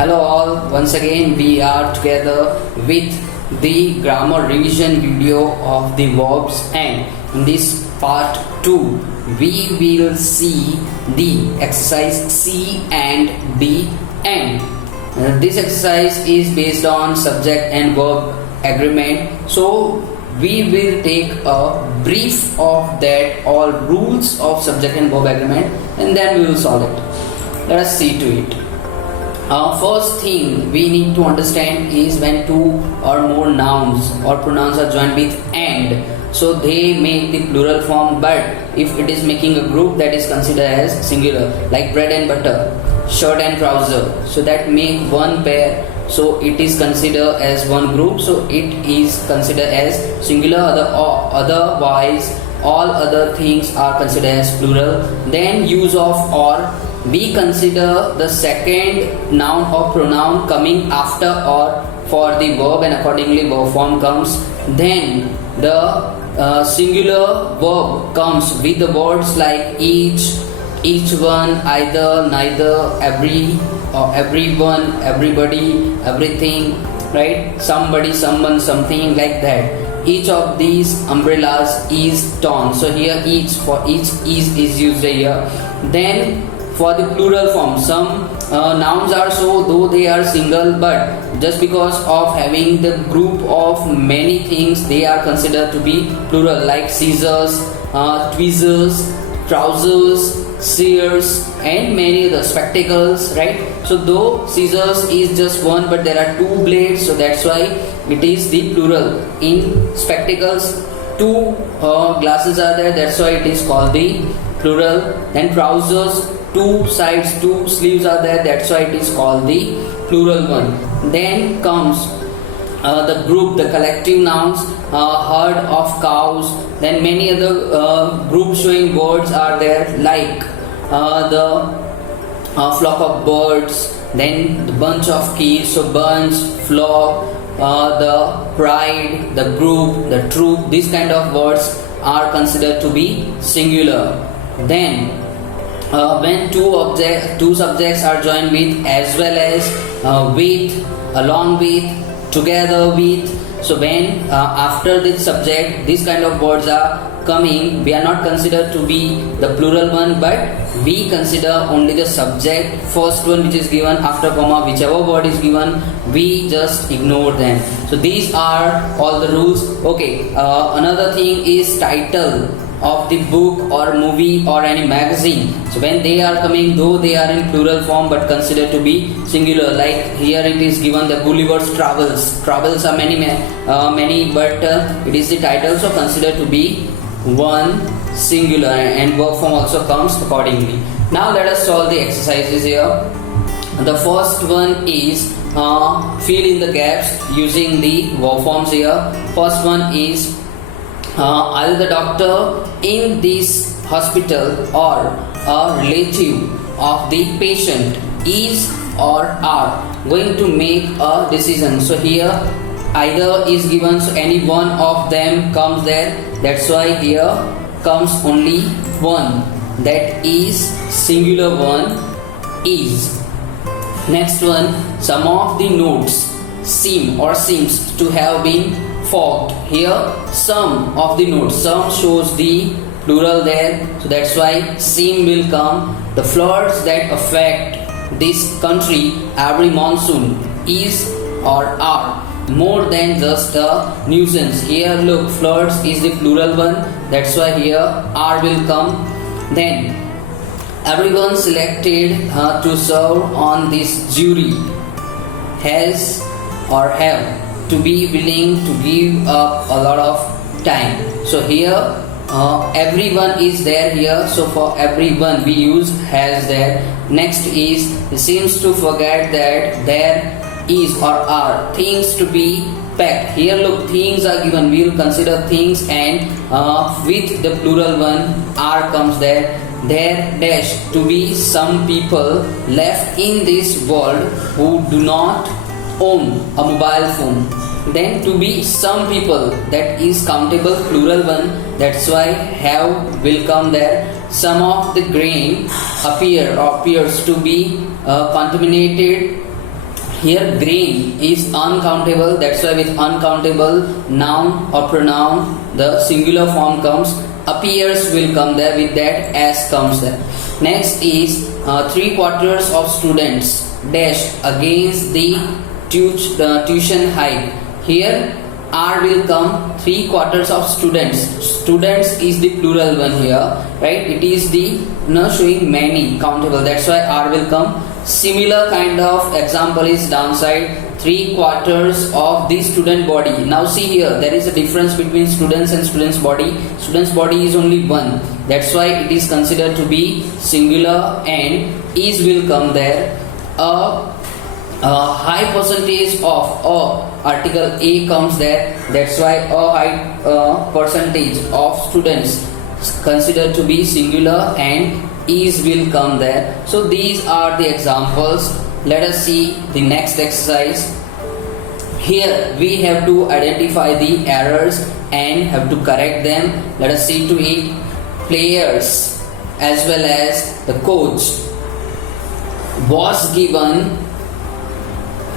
Hello all, once again we are together with the grammar revision video of the verbs, and in this part 2 we will see the exercise C and D, and this exercise is based on subject and verb agreement. So we will take a brief of that, all rules of subject and verb agreement, and then we will solve it. Let us see to it. First thing we need to understand is when two or more nouns or pronouns are joined with and, so they make the plural form, but if it is making a group, that is considered as singular, like bread and butter, shirt and trouser, so that make one pair, so it is considered as one group, so it is considered as singular. Otherwise all other things are considered as plural. Then use of or, we consider the second noun or pronoun coming after or for the verb, and accordingly verb form comes. Then the singular verb comes with the words like each one, either, neither, every, or everyone, everybody, everything, right? Somebody, someone, something, like that. Each of these umbrellas is torn, so here each, for each is used here. Then for the plural form, some nouns are so, though they are single, but just because of having the group of many things, they are considered to be plural, like scissors, tweezers, trousers, shears, and many other, spectacles, right? So though scissors is just one, but there are two blades, so that's why it is the plural. In spectacles, two glasses are there, that's why it is called the plural. Then trousers, two sides, two sleeves are there, that's why it is called the plural one. Then comes the group, the collective nouns, herd of cows. Then many other group showing words are there, like the flock of birds, then the bunch of keys, so bunch, flock, the pride, the group, the troop, these kind of words are considered to be singular. Then when two subjects are joined with, as well as with, along with, together with, so when after this subject these kind of words are coming, we are not considered to be the plural one, but we consider only the subject, first one which is given after comma, whichever word is given, we just ignore them. So these are all the rules. Okay, another thing is title of the book or movie or any magazine. So when they are coming, though they are in plural form but considered to be singular, like here it is given the Gulliver's Travels. Travels are many, but it is the title, so considered to be one singular, and verb form also comes accordingly. Now let us solve the exercises here. The first one is fill in the gaps using the verb forms here. First one is either the doctor in this hospital or a relative of the patient is or are going to make a decision. So here either is given, so any one of them comes there, that's why here comes only one, that is singular one, is. Next one, some of the notes seems to have been fogged. Here some of the notes, some shows the plural there, so that's why seem will come. The floods that affect this country every monsoon is or are more than just a nuisance. Here look, floods is the plural one, that's why here are will come. Then everyone selected to serve on this jury has or have to be willing to give up a lot of time. So here everyone is there here, so for everyone we use has there. Next is seems to forget that there is or are things to be packed. Here look, things are given, we will consider things, and with the plural one are comes there. There dash to be some people left in this world who do not own a mobile phone. Then to be some people, that is countable, plural one, that's why have will come there. Some of the grain appears to be contaminated Here grain is uncountable, that's why with uncountable noun or pronoun the singular form comes. Appears will come there, with that as comes there. Next is 3/4 of students dash against the tuition hike. Here R will come, 3/4 of students. Students is the plural one here, right? It is the showing many, countable. That's why R will come. Similar kind of example is downside, 3/4 of the student body. Now see here, there is a difference between students and students body. Students body is only one. That's why it is considered to be singular, and is will come there. A high percentage of article A comes there. That's why a high percentage of students considered to be singular, and is will come there. So these are the examples. Let us see the next exercise. Here we have to identify the errors and have to correct them. Let us see to it. Players as well as the coach was given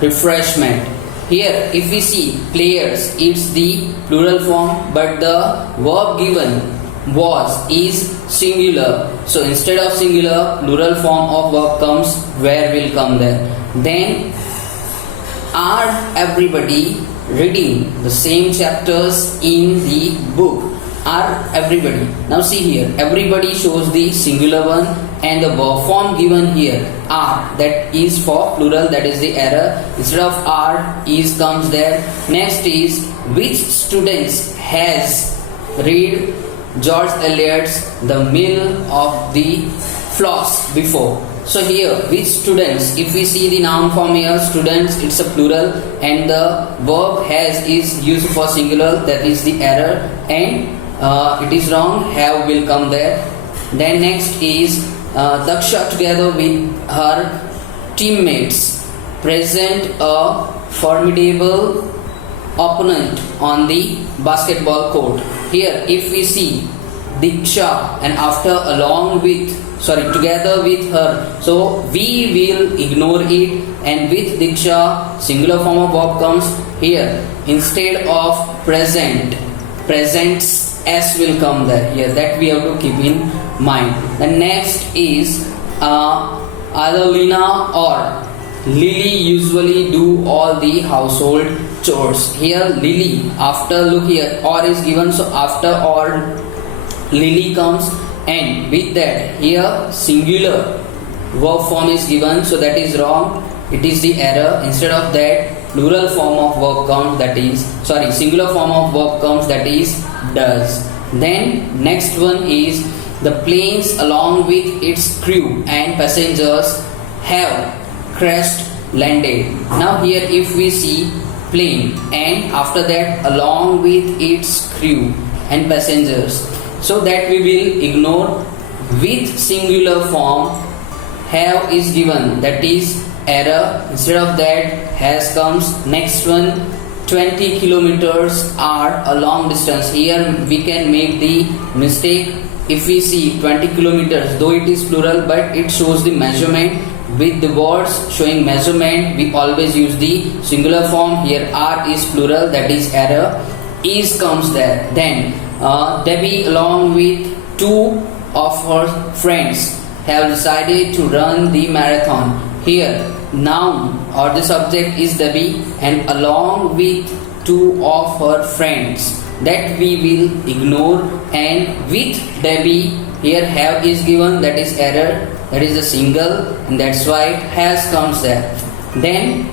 refreshment. Here if we see players, it's the plural form, but the verb given was is singular. So instead of singular, plural form of verb comes, where will come there. Then are everybody reading the same chapters in the book? Are everybody. Now see here, everybody shows the singular one, and the verb form given here are, that is for plural, that is the error. Instead of are, is comes there. Next is which students has read George Eliot's The Mill of the Floss before. So here which students, if we see the noun form here, students, it's a plural, and the verb has is used for singular, that is the error, and it is wrong, have will come there. Then next is Daksha together with her teammates present a formidable opponent on the basketball court. Here if we see Diksha and after along with, together with her, so we will ignore it, and with Diksha singular form of verb comes here. Instead of presents S will come there. Here that we have to keep in mind. The next is either Lina or Lily usually do all the household chores. Here Lily, after, look here, or is given, so after or Lily comes, and with that here singular verb form is given, so that is wrong, it is the error. Instead of that, plural form of verb comes, that is singular form of verb comes, that is does. Then next one is the planes along with its crew and passengers have crashed landed. Now here if we see plane and after that along with its crew and passengers, so that we will ignore. With singular form have is given, that is error. Instead of that has comes. Next one, 20 kilometers are a long distance. Here we can make the mistake. If we see 20 kilometers, though it is plural, but it shows the measurement. With the words showing measurement, we always use the singular form. Here R is plural, that is error. Is comes there. Then Debbie along with two of her friends have decided to run the marathon. Here noun or the subject is Debbie, and along with two of her friends, that we will ignore. And with Debbie, here have is given, that is error, that is a single, and that's why has comes there. Then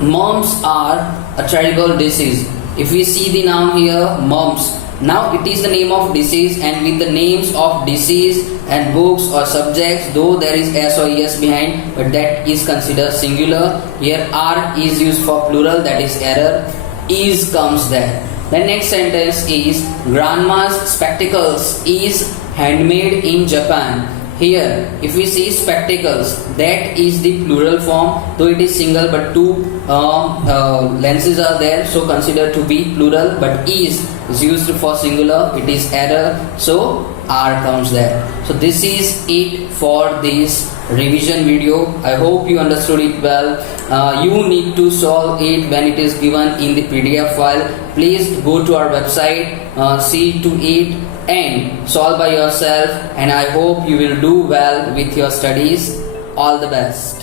mumps are a terrible disease. If we see the noun here, mumps, now it is the name of disease, and with the names of disease and books or subjects, though there is S or ES behind, but that is considered singular. Here R is used for plural, that is error. Is comes there. The next sentence is grandma's spectacles is handmade in Japan. Here if we see spectacles, that is the plural form, though it is single, but two lenses are there, so considered to be plural. But is used for singular, it is error. So R comes there. So this is it for this revision video. I hope you understood it well. You need to solve it when it is given in the PDF file. Please go to our website, see to it and solve by yourself, and I hope you will do well with your studies. All the best.